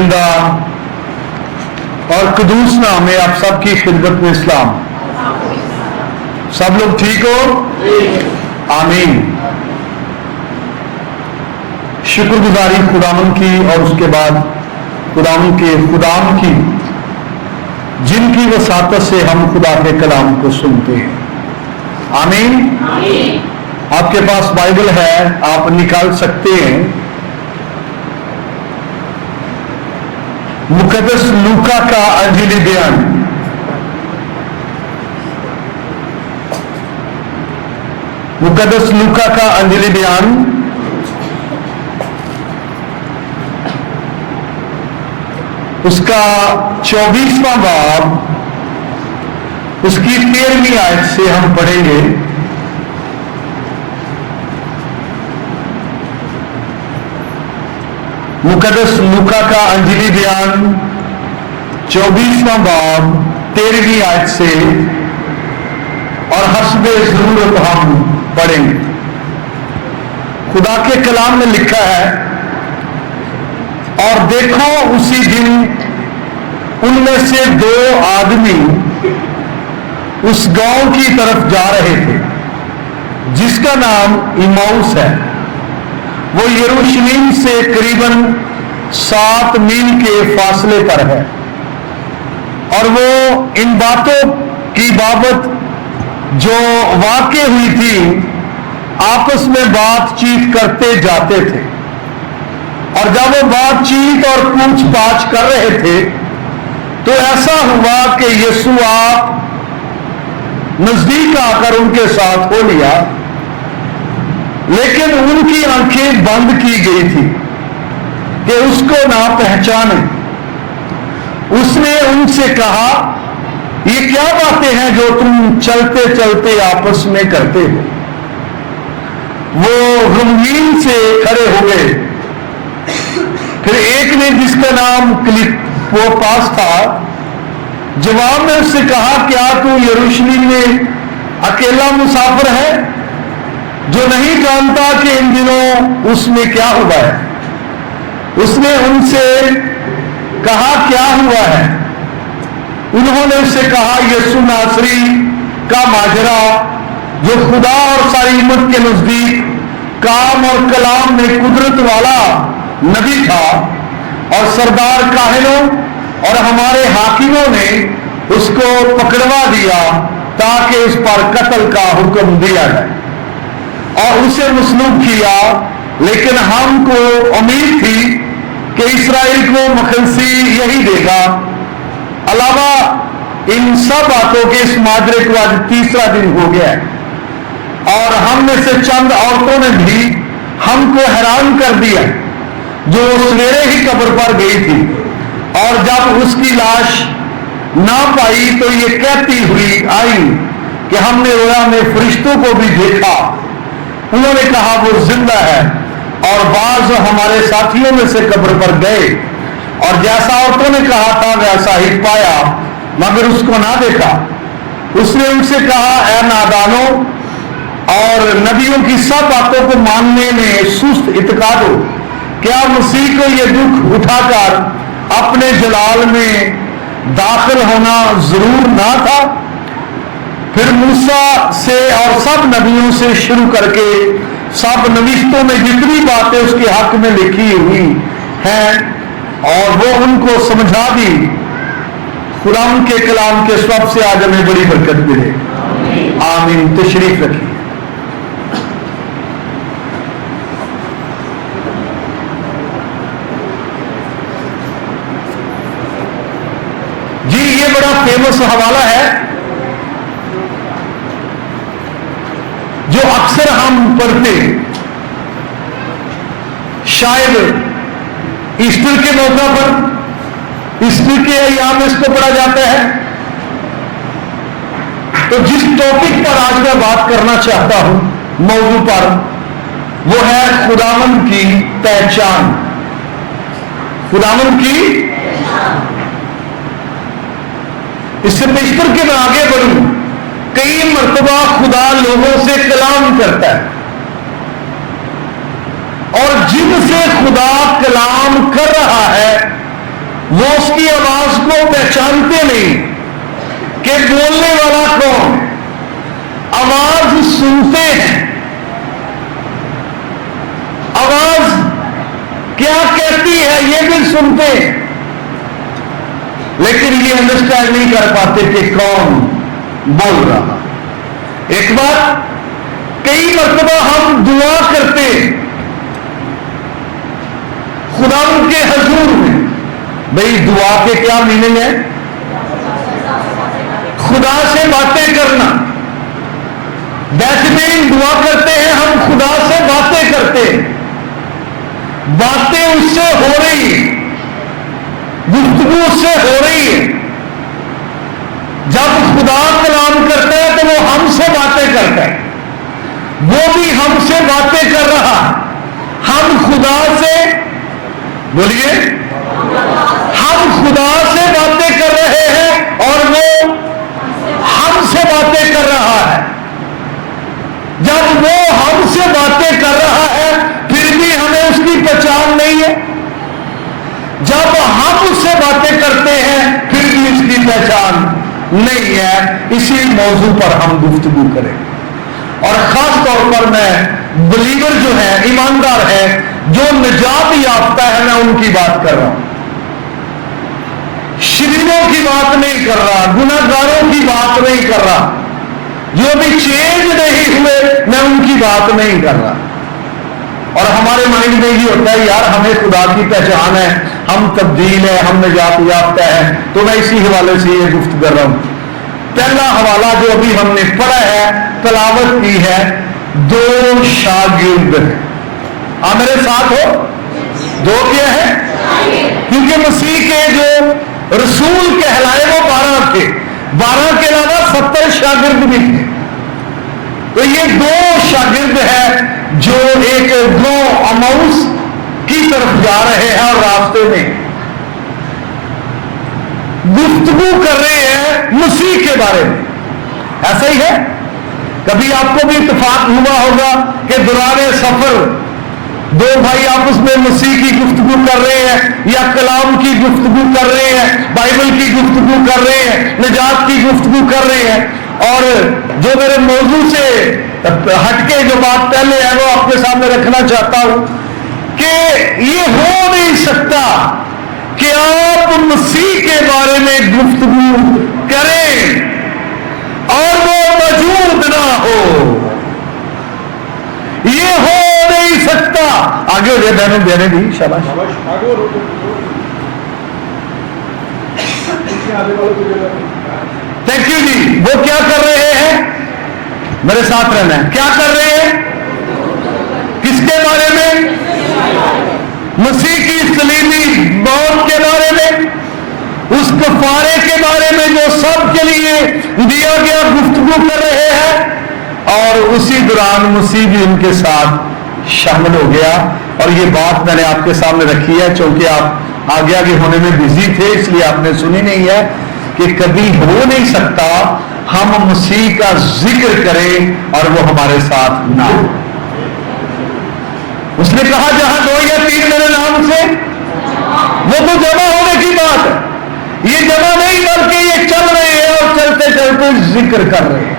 زندہ اور قدوس نام میں آپ سب کی خدمت میں اسلام. سب لوگ ٹھیک ہو؟ آمین. شکر گزاری خداوند کی اور اس کے بعد خداوند کے خدام کی جن کی وساطت سے ہم خدا کے کلام کو سنتے ہیں. آمین. آپ کے پاس بائبل ہے, آپ نکال سکتے ہیں. مقدس لوکا کا انجیلی بیان, مقدس لوکا کا انجیلی بیان اس کا 24واں باب اس کی 13ویں آیت سے ہم پڑھیں گے. مقدس لوکا کا انجیلی بیان 24واں باب 13ویں آیت سے اور حسب ضرورت ہم پڑھیں گے. خدا کے کلام میں لکھا ہے, اور دیکھو اسی دن ان میں سے 2 آدمی اس گاؤں کی طرف جا رہے تھے جس کا نام ایماؤس ہے. وہ یروشلم سے قریباً 7 میل کے فاصلے پر ہے, اور وہ ان باتوں کی بابت جو واقع ہوئی تھی آپس میں بات چیت کرتے جاتے تھے. اور جب وہ بات چیت اور پوچھ پاچھ کر رہے تھے تو ایسا ہوا کہ یسوع نزدیک آ کر ان کے ساتھ ہو لیا, لیکن ان کی آنکھیں بند کی گئی تھی کہ اس کو نہ پہچانے. اس نے ان سے کہا, یہ کیا باتیں ہیں جو تم چلتے چلتے آپس میں کرتے ہو؟ وہ غمگین سے کھڑے ہو گئے. پھر ایک نے جس کا نام کلیوپاس تھا جواب میں اس سے کہا, کیا تو یروشلم میں اکیلا مسافر ہے جو نہیں جانتا کہ ان دنوں اس میں کیا ہوا ہے؟ اس نے ان سے کہا, کیا ہوا ہے؟ انہوں نے اس سے کہا, یسوع ناصری کا ماجرا جو خدا اور ساری امت کے نزدیک کام اور کلام میں قدرت والا نبی تھا, اور سردار کاہنوں اور ہمارے حاکموں نے اس کو پکڑوا دیا تاکہ اس پر قتل کا حکم دیا جائے اور اسے مصلوب کیا. لیکن ہم کو امید تھی کہ اسرائیل کو مخلصی یہی دے گا. علاوہ ان سب باتوں کے اس ماجرے کو آج 3 دن ہو گیا ہے, اور ہم میں سے چند عورتوں نے بھی ہم کو حیران کر دیا جو سویرے ہی قبر پر گئی تھی, اور جب اس کی لاش نہ پائی تو یہ کہتی ہوئی آئی کہ ہم نے رویا میں فرشتوں کو بھی دیکھا. انہوں نے کہا وہ زندہ ہے, اور بعض ہمارے ساتھیوں میں سے قبر پر گئے اور جیسا عورتوں نے کہا تھا ویسا ہی پایا, مگر اس کو نہ دیکھا. اس نے ان سے کہا, اے نادانوں اور نبیوں کی سب باتوں کو ماننے میں سست اعتقاد ہو, کیا مسیح کو یہ دکھ اٹھا کر اپنے جلال میں داخل ہونا ضرور نہ تھا؟ پھر موسیٰ سے اور سب نبیوں سے شروع کر کے سب نوشتوں میں جتنی باتیں اس کے حق میں لکھی ہوئی ہیں اور وہ ان کو سمجھا دی. قرآن کے کلام کے سبب سے آج ہمیں بڑی برکت ملے. آمین. تشریف رکھیے. جی یہ بڑا فیمس حوالہ ہے جو اکثر ہم پڑھتے, شاید ایسٹر کے موقع پر, ایسٹر کے ایام میں اس کو پڑھا جاتا ہے. تو جس ٹاپک پر آج میں بات کرنا چاہتا ہوں موضوع پر, وہ ہے خداوند کی پہچان. خداوند کی, اس سے پیشتر کے میں آگے بڑھوں, کئی مرتبہ خدا لوگوں سے کلام کرتا ہے, اور جن سے خدا کلام کر رہا ہے وہ اس کی آواز کو پہچانتے نہیں کہ بولنے والا کون، آواز سنتے ہیں، آواز کیا کہتی ہے یہ بھی سنتے ہیں، لیکن یہ انڈرسٹینڈ نہیں کر پاتے کہ کون بول رہا۔ ایک بات، کئی مرتبہ ہم دعا کرتے خدا کے حضور میں، بھئی دعا کے کیا میننگ ہے؟ خدا سے باتیں کرنا، دیٹ مین دعا کرتے ہیں ہم خدا سے باتیں کرتے ہیں، باتیں اس سے ہو رہی ہے، گفتگو اس سے ہو رہی ہے۔ جب خدا کلام کرتا ہے تو وہ ہم سے باتیں کرتا ہے، وہ بھی ہم سے باتیں کر رہا، ہم خدا سے، بولیے، ہم خدا سے باتیں کر رہے ہیں اور وہ ہم سے باتیں کر رہا ہے۔ جب وہ ہم سے باتیں کر رہا ہے پھر بھی ہمیں اس کی پہچان نہیں ہے، جب ہم اس سے باتیں کرتے ہیں پھر بھی اس کی پہچان نہیں ہے۔ اسی موضوع پر ہم گفتگو کریں، اور خاص طور پر میں بلیور جو ہے، ایماندار ہے، جو نجات یافتہ ہے، میں ان کی بات کر رہا ہوں، شریروں کی بات نہیں کر رہا، گناہ گاروں کی بات نہیں کر رہا، جو بھی چینج نہیں ہوئے میں ان کی بات نہیں کر رہا۔ اور ہمارے مائنڈ میں یہ ہوتا ہے یار ہمیں خدا کی پہچان ہے، ہم تبدیل ہے، ہم نجات یافتہ ہے، تو میں اسی حوالے سے یہ گفتگو کر رہا ہوں۔ پہلا حوالہ جو ابھی ہم نے پڑھا ہے، تلاوت کی ہے، دو شاگرد، آپ میرے ساتھ ہو، دو کیا ہے؟ کیونکہ مسیح کے جو رسول کہلائے وہ 12 تھے، 12 کے علاوہ 70 شاگرد بھی تھے، تو یہ دو شاگرد ہے جو ایک دو اماؤس کی طرف جا رہے ہیں اور راستے میں گفتگو کر رہے ہیں مسیح کے بارے میں۔ ایسا ہی ہے، کبھی آپ کو بھی اتفاق ہوا ہوگا کہ دوران سفر دو بھائی آپس میں مسیح کی گفتگو کر رہے ہیں، یا کلام کی گفتگو کر رہے ہیں، بائبل کی گفتگو کر رہے ہیں، نجات کی گفتگو کر رہے ہیں، اور جو میرے موضوع سے ہٹ کے جو بات پہلے ہے وہ آپ کے سامنے رکھنا چاہتا ہوں کہ یہ ہو نہیں سکتا کہ آپ مسیح کے بارے میں گفتگو کریں اور وہ موجود نہ ہو، یہ ہو نہیں سکتا۔ آگے ہو جائے بہنوں، دینے دی، شاباش۔ تھینک یو جی۔ وہ کیا کر رہے ہیں؟ میرے ساتھ رہنا ہے، کیا کر رہے ہیں؟ کس کے بارے میں؟ مسیح کی صلیبی موت کے بارے میں، اس کفارے کے بارے میں جو سب کے لیے دیا گیا گفتگو کر رہے ہیں، اور اسی دوران مسیح بھی ان کے ساتھ شامل ہو گیا۔ اور یہ بات میں نے آپ کے سامنے رکھی ہے چونکہ آپ آگے آگے ہونے میں بزی تھے، اس لیے آپ نے سنی نہیں ہے، کہ کبھی ہو نہیں سکتا ہم مسیح کا ذکر کریں اور وہ ہمارے ساتھ نہ ہو۔ اس نے کہا جہاں 2 یا 3 میرے نام سے، وہ تو جمع ہونے کی بات ہے، یہ جمع نہیں بلکہ یہ چل رہے ہیں اور چلتے چلتے ذکر کر رہے ہیں،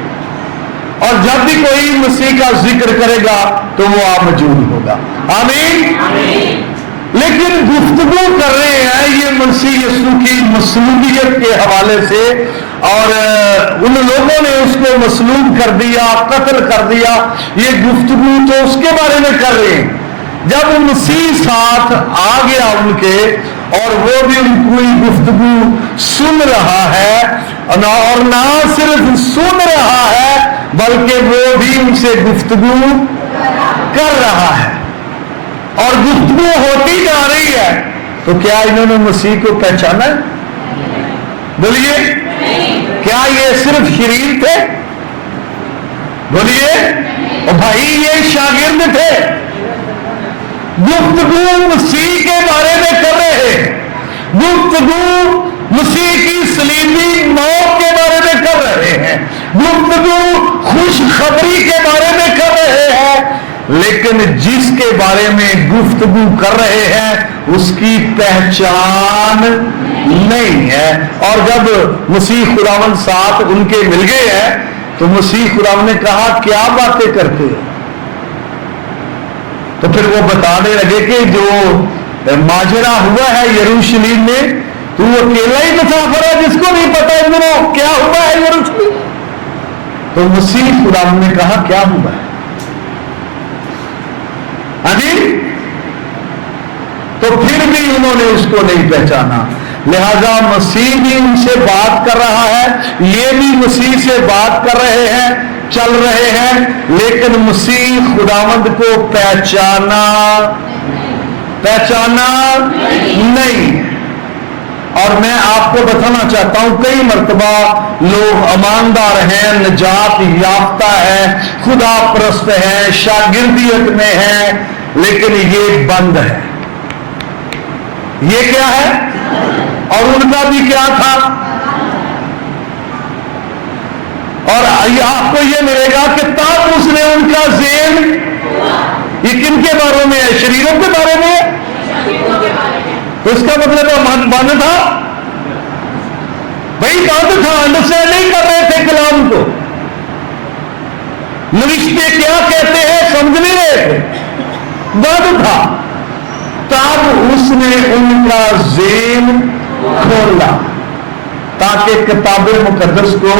اور جب بھی کوئی مسیح کا ذکر کرے گا تو وہ آپ موجود ہوگا۔ آمین۔ لیکن گفتگو کر رہے ہیں یہ مسیح یسوع کی مصلوبیت کے حوالے سے، اور ان لوگوں نے اس کو مصلوب کر دیا، قتل کر دیا، یہ گفتگو تو اس کے بارے میں کر رہے ہیں۔ جب مسیح ساتھ آ گیا ان کے، اور وہ بھی ان کی گفتگو سن رہا ہے، اور نہ صرف سن رہا ہے بلکہ وہ بھی ان سے گفتگو کر رہا ہے، اور گفتگو ہوتی جا رہی ہے، تو کیا انہوں نے مسیح کو پہچانا ہے؟ بولیے، کیا یہ صرف شریر تھے؟ بولیے، اور بھائی یہ شاگرد تھے، گفتگو مسیح کے بارے میں کر رہے ہیں، گفتگو مسیح کی صلیبی موت کے بارے میں کر رہے ہیں، گفتگو خوشخبری کے بارے میں کر رہے ہیں، لیکن جس کے بارے میں گفتگو کر رہے ہیں उसकी पहचान नहीं है। और जब मसीह खुदावंद साथ उनके मिल गए हैं तो मसीह खुदावंद ने कहा क्या बातें करते हो? तो फिर वो बताने लगे कि जो माजरा हुआ है यरूशलेम में, तू अकेला ही मुसाफिर है जिसको नहीं पता इन दिनों क्या हुआ है यरूशलेम। तो मसीह खुदावंद ने कहा क्या हुआ है? हाँ जी। तो फिर भी उन्होंने उसको नहीं पहचाना, लिहाजा मसीह भी उनसे बात कर रहा है, ये भी मसीह से बात कर रहे हैं, चल रहे हैं, लेकिन मसीह खुदावंद को पहचाना नहीं। और मैं आपको बताना चाहता हूं कई मर्तबा लोग ईमानदार हैं, निजात याफ्ता है, खुदा परस्त है, शागिर्दियत में है, लेकिन ये बंद है। ये क्या है? और उनका भी क्या था? और आपको ये मिलेगा कि तब उसने उनका ज़ेन, ये किन के बारे में है? शरीरों के बारे में है। तो इसका मतलब बंद था भाई, बंद था, अंडरस्टैंड नहीं कर रहे थे कलाम को। नविश्ते क्या कहते हैं समझ नहीं रहे थे, बंद था। तब उसने उनका ज़ेन खोला ताकि किताबे मुकद्दस को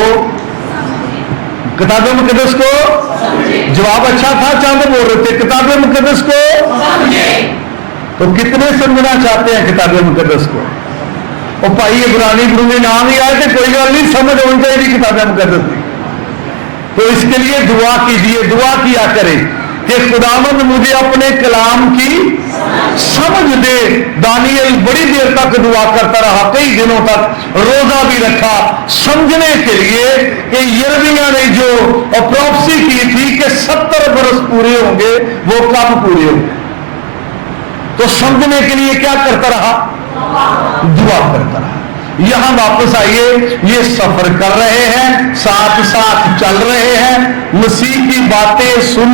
जवाब अच्छा था, चांद बोल रहे थे किताबे मुकद्दस को। तो कितने समझना चाहते हैं किताबे मुकद्दस को? और भाई इब्रानी ब्रूनी नाम ही आए थे, कोई गल नहीं, समझ होनी चाहिए किताबे मुकद्दस की। तो इसके लिए दुआ कीजिए, दुआ किया करें कि खुदावंद मुझे अपने कलाम की समझ दे। दानियल बड़ी देर तक दुआ करता रहा, कई दिनों तक रोजा भी रखा समझने के लिए कि यिर्मयाह ने जो प्रोफेसी की थी कि 70 बरस पूरे होंगे, वो कब पूरे होंगे। तो समझने के लिए क्या करता रहा? दुआ करता रहा। यहां वापस आइए, ये सफर कर रहे हैं, साथ साथ चल रहे हैं, मसीह की बातें सुन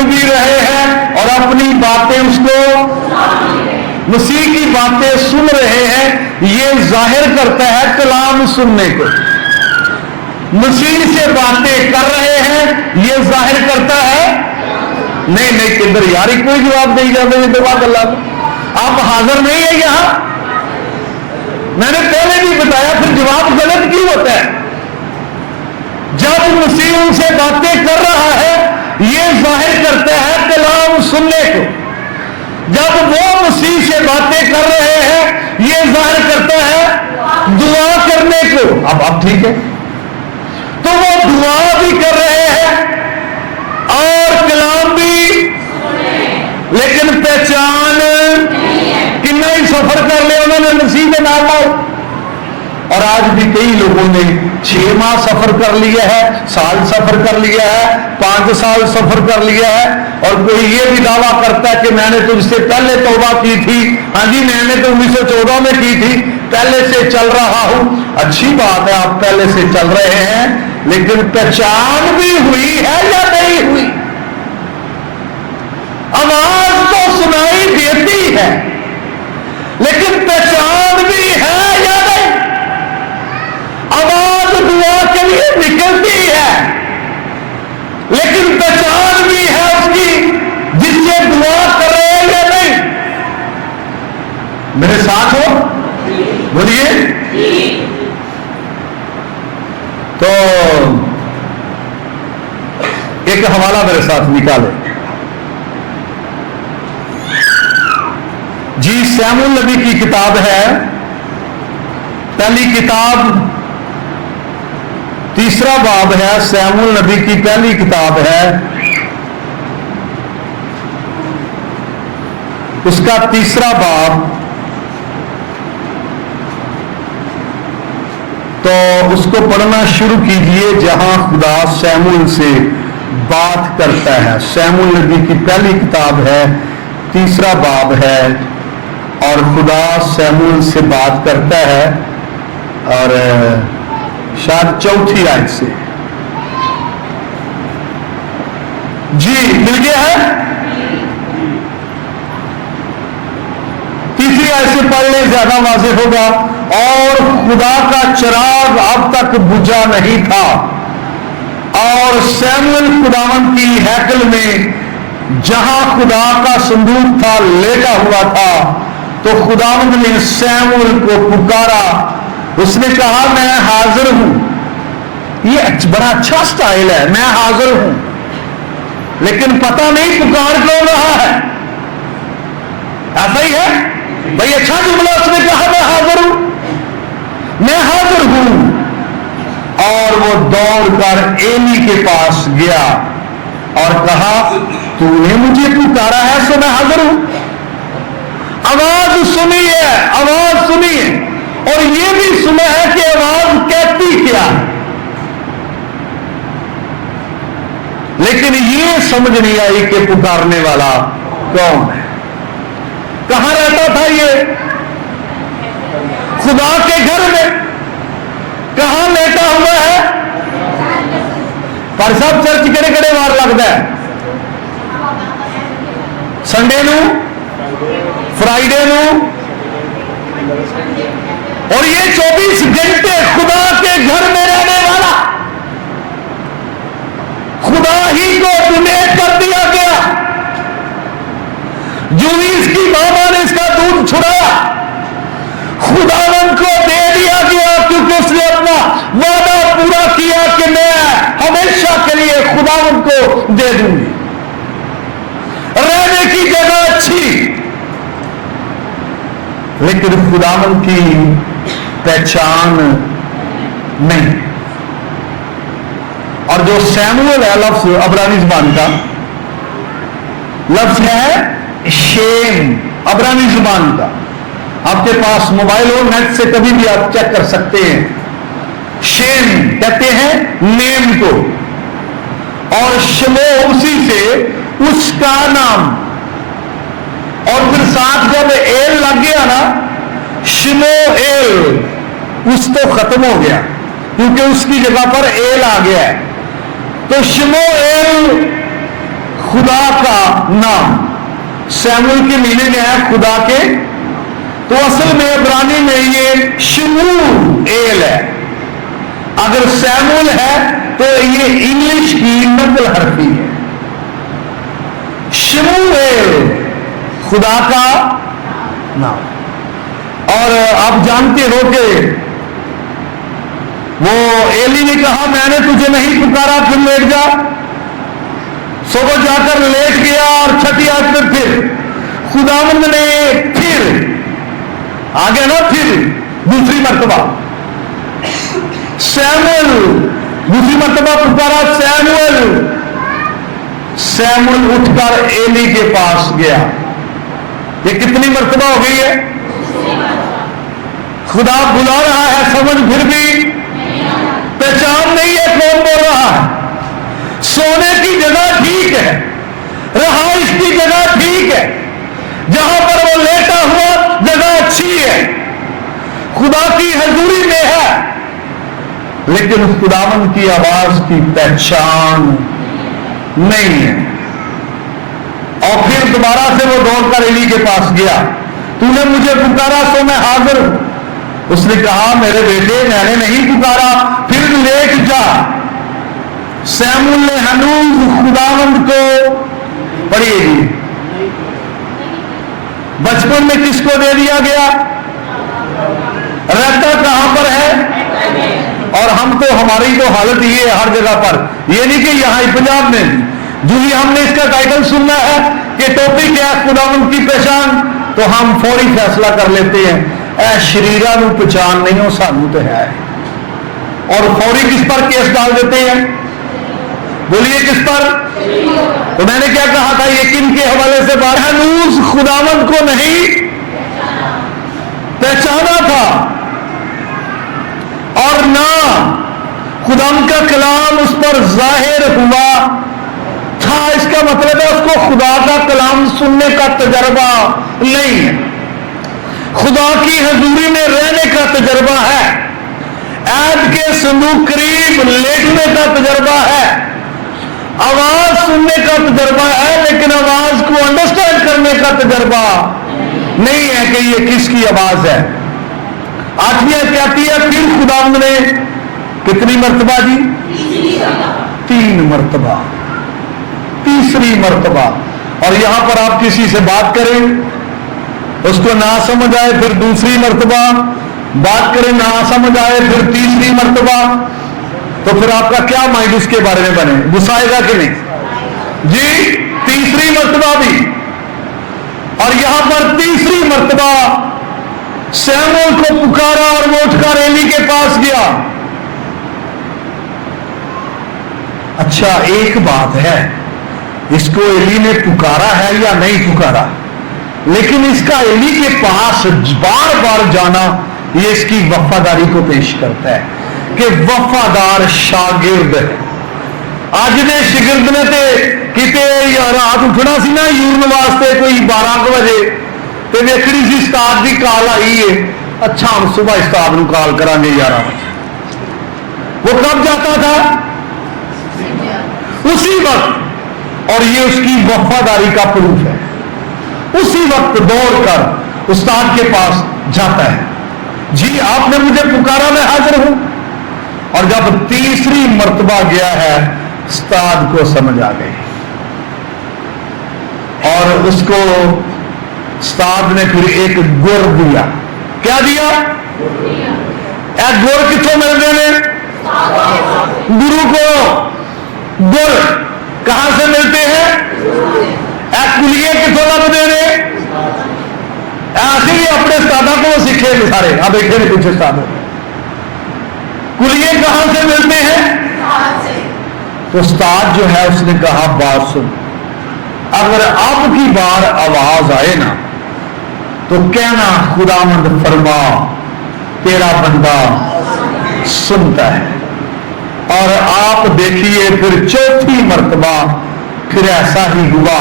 भी रहे हैं और अपनी बातें उसको, मसीह की बातें सुन रहे हैं। ये जाहिर करता है कलाम सुनने को। मसीह से बातें कर रहे हैं, ये जाहिर करता है नहीं किधर यार कोई जवाब नहीं जाता, ये दुआ कर ला, आप हाजिर नहीं है यहां। मैंने पहले भी बताया, फिर जवाब गलत क्यों होता है? जब मसीह उनसे बातें कर रहा है, ये जाहिर करता है कलाम सुनने को। जब वो मसीह से बातें कर रहे हैं, ये जाहिर करता है दुआ करने को। अब ठीक है, तो वो दुआ भी कर रहे हैं और कलाम भी, लेकिन पहचान कितना ही सफर कर लिया उन्होंने मसीह के नाम पर। और आज भी कई लोगों ने 6 माह सफर कर लिया है, साल सफर कर लिया है, 5 साल सफर कर लिया है, और कोई ये भी दावा करता है कि मैंने तुझसे पहले तौबा की थी। हाँ जी, मैंने तो 1914 में की थी, पहले से चल रहा हूं। अच्छी बात है, आप पहले से चल रहे हैं, लेकिन पहचान भी हुई है या नहीं हुई? आवाज तो सुनाई देती है, लेकिन पहचान भी है या नहीं? आवाज दुआ के लिए निकलती है, लेकिन पहचान भी है उसकी जिससे दुआ कर रहे हैं या नहीं? मेरे साथ हो, बोलिए। तो एक हवाला मेरे साथ निकाले जी। सैमुएल नबी की किताब है, पहली किताब, 3रा बाब है। सैमुएल नबी की पहली किताब है, उसका 3रा बाब। तो उसको पढ़ना शुरू कीजिए जहां खुदा सैमुएल से बात करता है। सैमुएल नबी की पहली किताब है, 3रा बाब है, और खुदा सैमुएल से बात करता है, और शायद 4थी आयत से। जी मिल गया है। पढ़ लें ज्यादा वाज़ेह होगा। और खुदा का चिराग अब तक बुझा नहीं था, और सैमुअल खुदावंद की हैकल में जहां खुदा का संदूक था लेटा हुआ था, तो खुदावंद ने सैमुअल को पुकारा। उसने कहा मैं हाजिर हूं। ये बड़ा अच्छा स्टाइल है, मैं हाजिर हूं, लेकिन पता नहीं पुकार कौन रहा है। ऐसा ही है भाई, अच्छा जुमला, उसने कहा मैं हाजिर हूं, मैं हाजिर हूं। और वो दौड़कर एली के पास गया और कहा तूने मुझे पुकारा है सो मैं हाजिर हूं। आवाज सुनी है, आवाज सुनी है, और ये भी सुना है कि आवाज कहती क्या है, लेकिन ये समझ नहीं आई कि पुकारने वाला कौन है। कहां रहता था ये? खुदा के घर में। कहां लेटा हुआ है? पर सब चर्च केड़े केड़े वार लगता है? संडे नू, फ्राइडे नू, और ये 24 घंटे खुदा के घर में रहने वाला, खुदा ही को डोनेट कर दिया गया। जो भी इसकी मामा ने इसका दूध छुड़ाया, खुदावंद को दे दिया गया, क्योंकि उसने अपना वादा पूरा किया कि मैं हमेशा के लिए खुदावंद को दे दूंगी रहने की जगह अच्छी। लेकिन खुदावंद की पहचान नहीं। और जो सैमुअल है, लफ्ज अब्रानी जुबान का लफ्ज है शेम, अब्रानी जुबान का। आपके पास मोबाइल हो, नेट से कभी भी आप चेक कर सकते हैं। शेम कहते हैं नेम को, और शमो उसी से उसका नाम, और फिर साथ जब एल लग गया ना, शमो एल, उस तो खत्म हो गया, क्योंकि उसकी जगह पर एल आ गया है। तो शमूएल खुदा का नाम, सैमुअल के मीनिंग है खुदा के, तो असल में इब्रानी में ये शमूएल है। अगर सैमुअल है तो ये इंग्लिश की नकल हरफी है। शमूएल खुदा का नाम। और आप जानते हो कि वो एली ने कहा मैंने तुझे नहीं पुकारा, फिर लेट जा। सो वो जाकर लेट गया, और छठी आयत में फिर खुदावंद ने फिर आ गया ना, फिर दूसरी मर्तबा सैमुअल, दूसरी मर्तबा पुकारा सैमुअल। सैमुअल उठकर एली के पास गया। ये कितनी मर्तबा हो गई है? खुदा बुला रहा है, समझ फिर भी पहचान नहीं है कौन बोल रहा है। सोने की जगह ठीक है, रहाइश की जगह ठीक है, जहां पर वो लेटा हुआ जगह अच्छी है, खुदा की हजूरी में है, लेकिन खुदावंद की आवाज की पहचान नहीं है। और फिर दोबारा से वो दौड़कर एली के पास गया। तूने मुझे पुकारा सो मैं हाजिर हूं। उसने कहा मेरे बेटे मैंने नहीं पुकारा, फिर लेट जा। सैमुअल ने हनूज खुदावंद को पढ़िएगी, बचपन में किसको दे दिया गया? रहता कहां पर है? और हम तो, हमारी तो हालत ये है हर जगह पर, ये नहीं कि यहां पंजाब में जो भी हमने इसका टाइटल सुनना है कि टॉपिक है खुदावंद की पहचान, तो हम फौरी फैसला कर लेते हैं ए शरीरा नू पहचान नहीं हो, सानू तो है, और फौरी किस पर केस डाल देते हैं? बोलिए किस पर? तो मैंने क्या कहा था, ये किन के हवाले से बात? हनूज खुदावंद को नहीं पहचाना था, और ना खुदावंद का कलाम उस पर जाहिर हुआ था। इसका मतलब है उसको खुदा का कलाम सुनने का तजर्बा नहीं है, खुदा की हजूरी में रहने का तजर्बा है, ऐद के संदूक करीब लेटने का तजर्बा है, आवाज सुनने का तजर्बा है, लेकिन आवाज को अंडरस्टैंड करने का तजर्बा नहीं है कि ये किसकी आवाज है। 8वीं आयत कहती है फिर खुदावंद ने कितनी मर्तबा जी? 3 मर्तबा, तीसरी मर्तबा। और यहां पर आप किसी से बात करें, उसको ना समझ आए, फिर दूसरी मर्तबा बात करें, ना समझ आए, फिर तीसरी मर्तबा, तो फिर आपका क्या माइंड उसके बारे में बने? गुस्सा आएगा कि नहीं जी? तीसरी मर्तबा भी। और यहां पर तीसरी मर्तबा शमूएल को पुकारा और वो उठकर एली के पास गया। अच्छा, एक बात है, इसको एली ने पुकारा है या नहीं पुकारा, लेकिन इसका एली के पास बार बार जाना ये इसकी वफादारी को पेश करता है कि वफादार शागिर्द है। ਅੱਜ ਦੇ ਸ਼ਾगिर्द ने ते किते रात उठना सी ना यूरन वास्ते कोई 12 बजे ते वेखड़ी सी उस्ताद की कॉल आई है। अच्छा, हम सुबह उस्ताद नूं कॉल करांगे 11 बजे। वो कब जाता था? उसी वक्त। और ये उसकी वफादारी का प्रूफ है। उसी वक्त दौड़कर उस्ताद के पास जाता है। जी आपने मुझे पुकारा, मैं हाजिर हूं। और जब तीसरी मर्तबा गया है, उस्ताद को समझ आ गई और उसको उस्ताद ने फिर एक गुर दिया। क्या दिया? गुर कितों मिलते हैं? गुरु को गुर कहां से मिलते हैं? कुलिए कितों लगते हैं? ऐसे भी अपने उस्तादा को सीखे सारे। अब देखे नहीं कुछ उस्ताद कुलिए कहां से मिलते हैं? तो उस्ताद जो है उसने कहा बात सुन, अगर अब की बार आवाज आए ना तो कहना खुदावंद फरमा तेरा बंदा सुनता है। और आप देखिए फिर चौथी मर्तबा फिर ऐसा ही हुआ।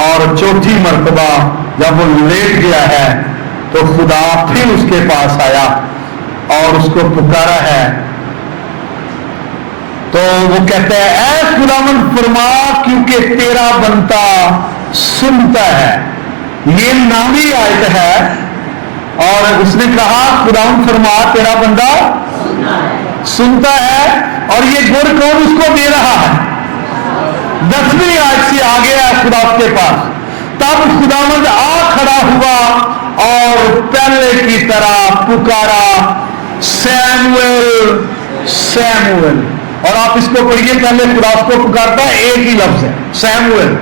और चौथी मर्तबा जब वो लेट गया है तो खुदा फिर उसके पास आया और उसको पुकारा है। तो वो कहता है ऐ खुदावंद फरमा क्योंकि तेरा बंदा सुनता है। ये 9वीं आयत है। और उसने कहा खुदावंद फरमा तेरा बंदा सुनता है। और ये गुर कौन उसको दे रहा है? 10वीं आयत से आगे है खुदा के पास। तब खुदावंद आ खड़ा हुआ और पहले की तरह पुकारा सैमुएल सैमुएल। और आप इसको पढ़िए, पहले खुदा को पुकारता है, एक ही लफ्ज है सैमुएल।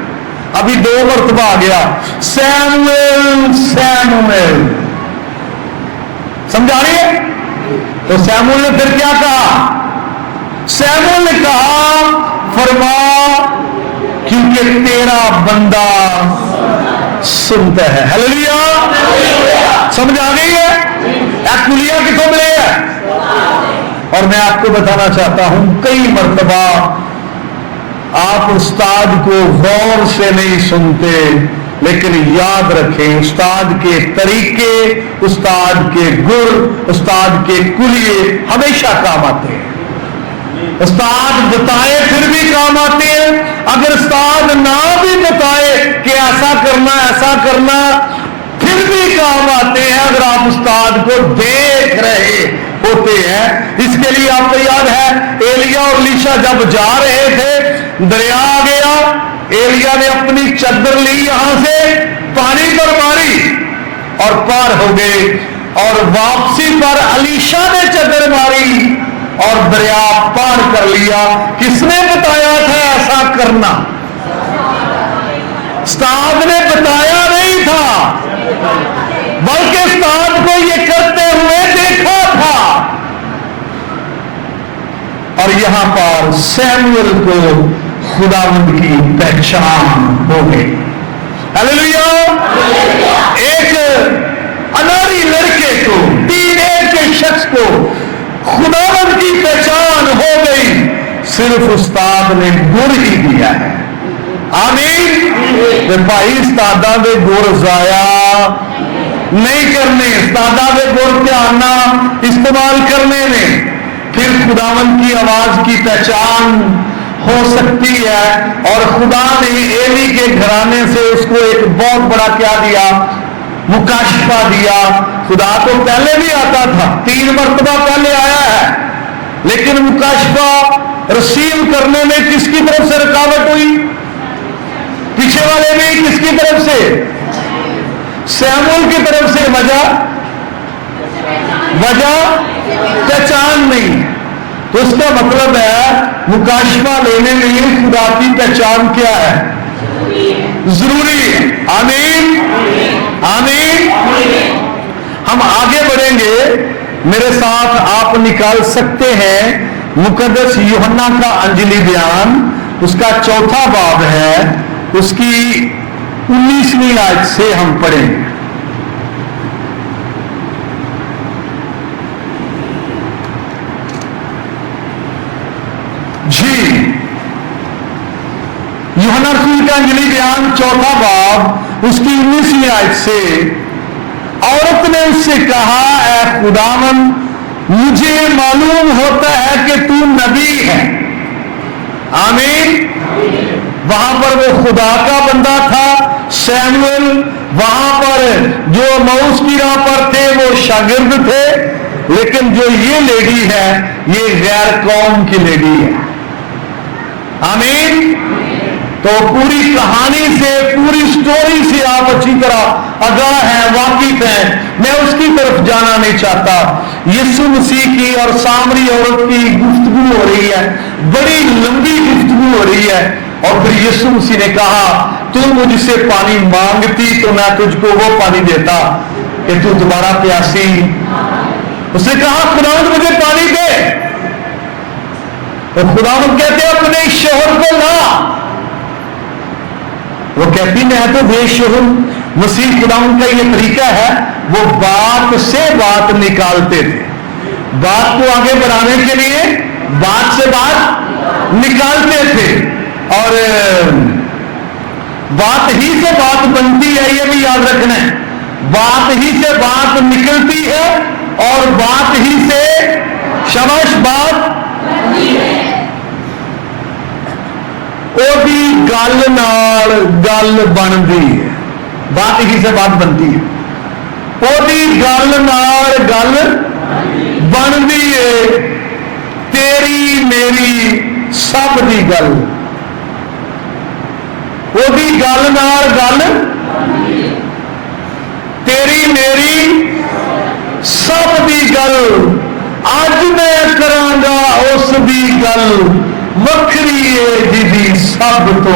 अभी 2 मर्तबा आ गया सैमुएल सैमुएल। समझा रही है? तो सैमुएल ने फिर क्या कहा? सैमुएल ने कहा फरमा क्योंकि तेरा बंदा सुनता है। हालेलुया। समझ आ गई है? कुलिया कितों मिले है? और मैं आपको बताना चाहता हूं कई मर्तबा आप उस्ताद को गौर से नहीं सुनते, लेकिन याद रखें उस्ताद के तरीके, उस्ताद के गुर, उस्ताद के कुलिए हमेशा काम आते हैं। उस्ताद बताए फिर भी काम आते हैं। अगर उस्ताद ना भी बताए कि ऐसा करना फिर भी काम आते हैं अगर आप उस्ताद को देख रहे होते हैं। इसके लिए आपको याद है एलिया और एलीशा जब जा रहे थे, दरिया आ गया, एलिया ने अपनी चद्दर ली, यहां से पानी पर मारी और पार हो गए। और वापसी पर एलीशा ने चद्दर मारी और दरिया पार कर लिया। किसने बताया था ऐसा करना? उस्ताद ने बताया नहीं था, बल्कि उस्ताद को ये करते हुए देखा था। और यहां पर सैमुएल को खुदावंद की पहचान हो गई। हालेलुया। एक अनारी लड़के को, टीनेज के शख्स को खुदावंद की पहचान हो गई, सिर्फ उस्ताद ने गुर ही दिया है। आमीन। भाई उस्तादा दे गुर जाया नहीं करने, उस्तादा दे गुर ध्यान इस्तेमाल करने में फिर खुदावंद की आवाज की पहचान हो सकती है। और खुदा ने एली के घराने से उसको एक बहुत बड़ा क्या दिया? मुकाशफा दिया। खुदा तो पहले भी आता था, 3 मरतबा पहले आया है, लेकिन मुकाशफा रिसीव करने में किसकी तरफ से रुकावट हुई? पीछे वाले में किसकी तरफ से? सैमुअल की तरफ से। वजह पहचान नहीं। तो इसका मतलब है मुकाशफा लेने के लिए खुदा की पहचान क्या है? जरूरी है। आमीन, आमीन। हम आगे बढ़ेंगे, मेरे साथ आप निकाल सकते हैं मुकद्दस यूहन्ना का अंजलि बयान, उसका 4था बाब है, उसकी 19वीं आयत से हम पढ़ेंगे। जी, यूहन्ना रसूल का अंजलि बयान 4था बाब उसकी 19वीं आयत से, औरत ने उससे कहा, ऐ खुदावन, मुझे मालूम होता है कि तू नबी है। आमीन। वहां पर वो खुदा का बंदा था सैमुअल, वहां पर जो मऊस की राह पर थे वो शागिर्द थे, लेकिन जो ये लेडी है ये गैर कौम की लेडी है। आमीन। तो पूरी कहानी से, पूरी स्टोरी से आप अच्छी तरह आगाह हैं, वाकिफ हैं। मैं उसकी तरफ जाना नहीं चाहता। यीशु मसीह की और सामरी औरत की गुफ्तगू हो रही है, बड़ी लंबी गुफ्तगू हो रही है। और फिर यीशु मसीह ने कहा, तू मुझसे पानी मांगती तो मैं तुझको वो पानी देता कि तू दोबारा प्यासी। उसने कहा, खुदावंद मुझे पानी दे। तो खुदावंद कहते अपने शोहर को ला। वो कहती मैं तो बेशोहर। मसीह खुदावंद का ये तरीका है, वो बात से बात निकालते थे। बात को आगे बढ़ाने के लिए बात से बात निकालते थे, और बात ही से बात बनती है, ये भी याद रखना है। बात ही से बात निकलती है और बात ही से शाबाश बात ओदी गल नाल गल बनती है। बात ही से बात बनती है, ओदी गल नाल गल बनती है। तेरी मेरी सब दी गल, ओदी गल नाल गल, तेरी मेरी सब दी गल। अज मैं करांगा उस दी गल, वखरी है जिदी सब तो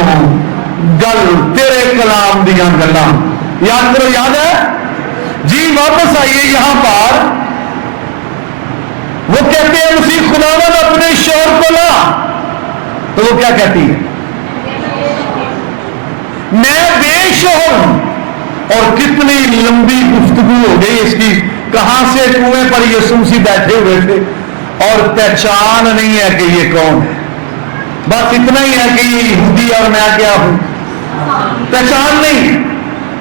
गल। तेरे कलाम दियां गल्लां याद करो। याद है जी? वापस आइए यहां पर। वो कहते हैं मसीह खुदावंद अपने शोहर को ला। तो वो क्या कहती है? मैं बेशोहर हूं। और कितनी लंबी गुफ्तगू हो गई इसकी। कहां से कुएं पर यीशु मसीह बैठे हुए थे और पहचान नहीं है कि ये कौन है। बस इतना ही है कि ये यहूदी और मैं क्या हूं, पहचान नहीं।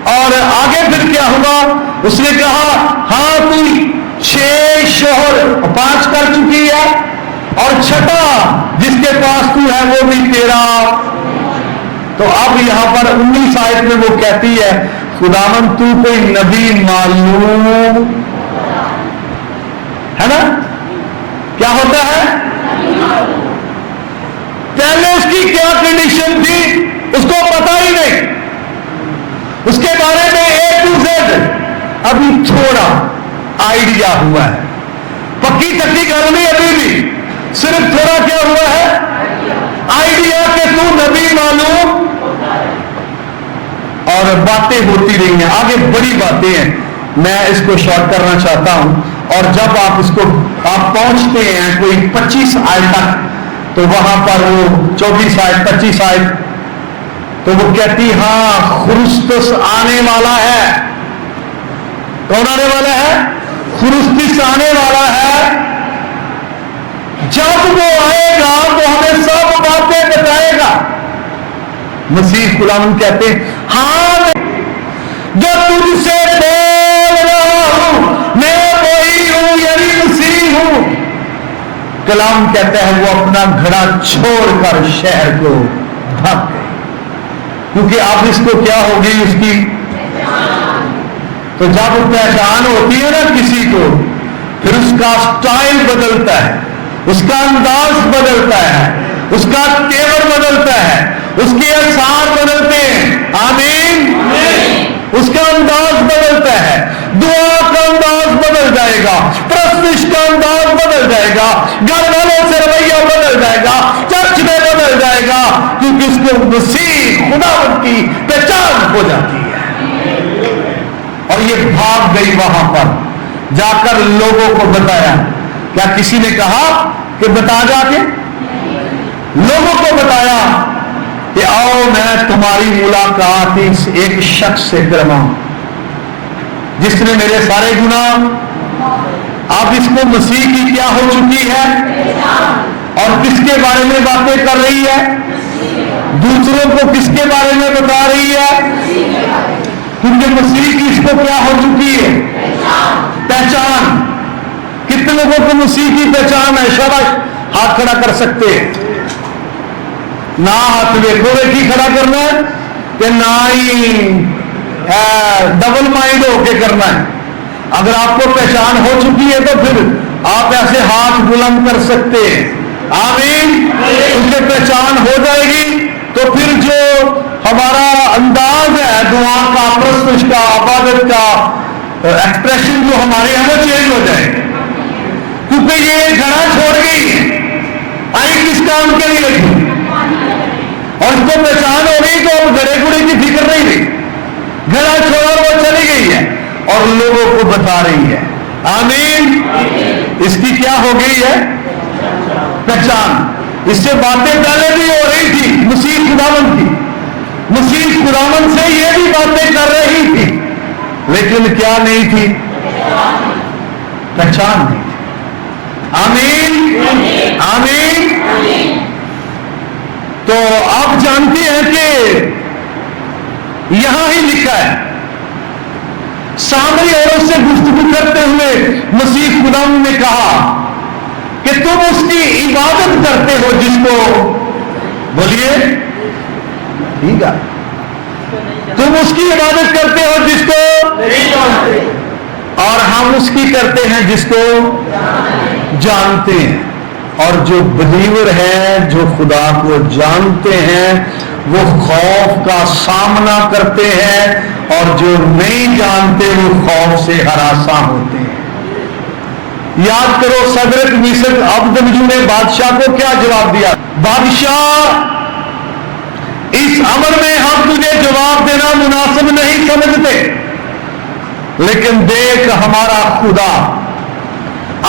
और आगे फिर क्या हुआ? उसने कहा, हाँ तू 6 शोहर 5 कर चुकी है, और 6ठा जिसके पास तू है वो भी तेरा। तो अब यहां पर 19 आयत में वो कहती है, खुदावंद तू कोई नबी मालूम है ना? क्या होता है? पहले उसकी क्या कंडीशन थी उसको पता ही नहीं। उसके बारे में A to Z अभी थोड़ा आइडिया हुआ है। पक्की तक्की कर ली अभी भी, सिर्फ थोड़ा क्या हुआ है? आइडिया कि तू नबी मालूम। और बातें होती रही हैं, आगे बड़ी बातें हैं। मैं इसको शॉर्ट करना चाहता हूं। और जब आप इसको आप पहुंचते हैं कोई 25 आयत तक, तो वहां पर वो 24 आयत 25 आयत, तो वो कहती हाँ खुरुस्तुस आने वाला है। कौन आने वाला है? खुरुस्तुस आने वाला है। जब वो आएगा तो हमें सब बातें बताएगा। मसीह खुदावंद कहते हैं, हाँ जो तुझसे बोल रहा हूं मैं वही हूं, यानी मसीह हूं। कलाम कहता है वो अपना घड़ा छोड़कर शहर को भाग गए, क्योंकि अब इसको क्या होगी उसकी। تو جب پہچان ہوتی ہے نا کسی کو، پھر اس کا سٹائل بدلتا ہے، اس کا انداز بدلتا ہے، اس کا تیور بدلتا ہے، اس کے اثار بدلتے ہیں. آمین. اس کا انداز بدلتا ہے، دعا کا انداز بدل جائے گا، پرستش کا انداز بدل جائے گا، گھر والوں سے رویہ بدل جائے گا، چرچ میں بدل جائے گا، کیونکہ اس کو مسیح خداوند کی پہچان ہو جاتی ہے. اور یہ بھاگ گئی وہاں پر جا کر لوگوں کو بتایا. کیا کسی نے کہا کہ بتا جا کے؟ لوگوں کو بتایا کہ آؤ میں تمہاری ملاقات اس ایک شخص سے کرواؤں جس نے میرے سارے گناہ. اب اس کو مسیح کی کیا ہو چکی ہے اور کس کے بارے میں باتیں کر رہی ہے؟ دوسروں کو کس کے بارے میں بتا رہی ہے؟ کیونکہ مسیح کی اس کو کیا ہو چکی ہے؟ پہچان. کتنے لوگوں کو مسیح کی پہچان ہے؟ شاباش، ہاتھ کھڑا کر سکتے ہیں. نہ ہاتھ دیکھو کی کھڑا کرنا ہے کہ نہ ہی ڈبل مائنڈ ہو کے کرنا ہے. اگر آپ کو پہچان ہو چکی ہے تو پھر آپ ایسے ہاتھ بلند کر سکتے ہیں. آمین. کیونکہ پہچان ہو جائے گی تو پھر جو ہمارا انداز ہے دعا کا، پرستش کا، عبادت کا ایکسپریشن جو ہمارے یہاں وہ چینج ہو جائے گا. کیونکہ یہ گھڑا چھوڑ گئی ہے، آئی کس کام کے لیے لگی، اور اس کو پہچان ہو گئی تو گھڑے گڑے کی فکر نہیں رہی. گھڑا چھوڑا وہ چلی گئی ہے اور لوگوں کو بتا رہی ہے. آمین. اس کی کیا ہو گئی ہے؟ پہچان. اس سے باتیں پہلے بھی ہو رہی تھی مسیح خداوند کی، مسیح خداوند سے یہ بھی باتیں کر رہی تھی، لیکن کیا نہیں تھی؟ پہچان نہیں تھی. آمین. آمین. تو آپ جانتے ہیں کہ یہاں ہی لکھا ہے، سامری عورت سے گفتگو کرتے ہوئے مسیح خداوند نے کہا کہ تم اس کی عبادت کرتے ہو جس کو، بولیے ٹھیک ہے، تم اس کی عبادت کرتے ہو جس کو نہیں جانتے، اور ہم اس کی کرتے ہیں جس کو جانتے ہیں. اور جو بلیور ہیں، جو خدا کو جانتے ہیں، وہ خوف کا سامنا کرتے ہیں، اور جو نہیں جانتے وہ خوف سے ہراساں ہوتے ہیں. یاد کرو صدرک میثق عبدالنجو نے بادشاہ کو کیا جواب دیا؟ بادشاہ، اس امر میں ہم تجھے جواب دینا مناسب نہیں سمجھتے، لیکن دیکھ ہمارا خدا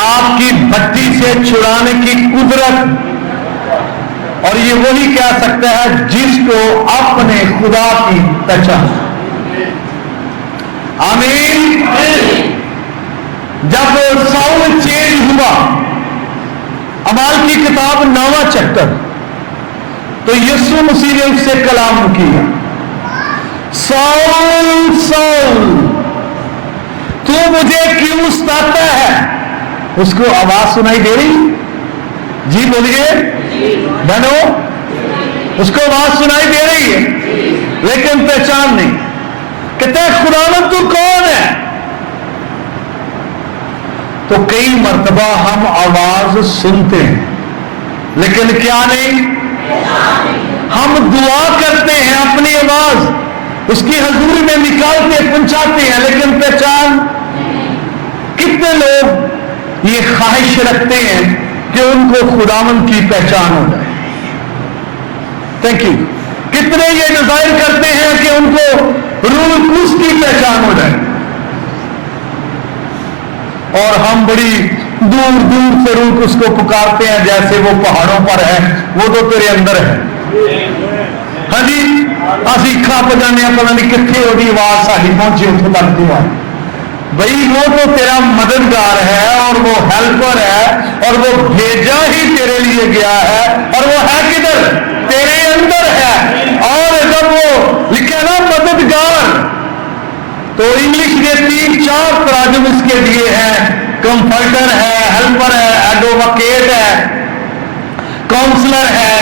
آپ کی بھٹی سے چھڑانے کی قدرت، اور یہ وہی کہہ سکتا ہے جس کو اپنے خدا کی پہچان. آمین. جب ساؤل چینج ہوا، اعمال کی کتاب 9واں چیپٹر، تو یسوع مسیح نے اس سے کلام کیا، ساؤل ساؤل تو مجھے کیوں ستاتا ہے؟ اس کو آواز سنائی دے رہی؟ جی بولیے بہنوں، اس کو آواز سنائی دے رہی ہے، لیکن پہچان نہیں. کہتے ہیں خداوند تو کون ہے؟ تو کئی مرتبہ ہم آواز سنتے ہیں لیکن کیا نہیں؟ ہم دعا کرتے ہیں، اپنی آواز اس کی حضوری میں نکالتے پہنچاتے ہیں، لیکن پہچان. کتنے لوگ یہ خواہش رکھتے ہیں کہ ان کو خداوند کی پہچان ہو جائے؟ Thank you. کتنے یہ ڈیزائر کرتے ہیں کہ ان کو روح القدس کی پہچان ہو جائے، اور ہم بڑی دور دور سے روح القدس کو پکارتے ہیں جیسے وہ پہاڑوں پر ہے، وہ تو تیرے اندر ہے. ہاں جی، اسی کھا پجانے پتا نہیں کتنے وہی آواز ساری پہنچی اتوں تک تو آئی. بھائی وہ تو تیرا مددگار ہے اور وہ ہیلپر ہے اور وہ بھیجا ہی تیرے لیے گیا ہے، اور وہ ہے کدھر؟ تیرے اندر ہے. اور جب وہ لکھے نا مددگار، تو انگلش کے 3-4 تراجم اس کے دیے ہیں. کمفرٹر ہے، ہیلپر ہے، ایڈووکیٹ ہے، کاؤنسلر ہے.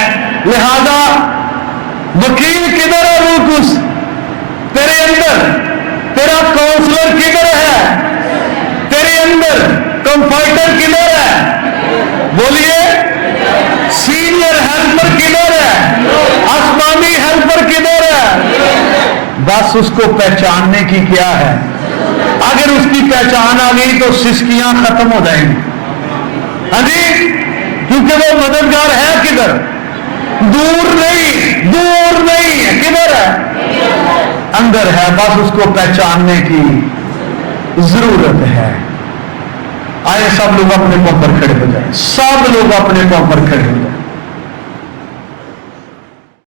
لہذا وکیل کدھر ہے؟ روح القدس تیرے اندر. تیرا کاؤنسلر کدھر अंदर कंफर्टर किधर है? बोलिए, सीनियर हेल्पर किधर है? आसमानी हेल्पर किधर है? बस उसको पहचानने की क्या है? अगर उसकी पहचान आ गई तो सिसकियां खत्म हो जाएंगी। हाँ जी, क्योंकि वो मददगार है किधर? दूर नहीं है, किधर है? अंदर है। बस उसको पहचानने की जरूरत है। आए सब लोग अपने पांव पर खड़े हो जाए, सब लोग अपने पांव पर खड़े हो जाए।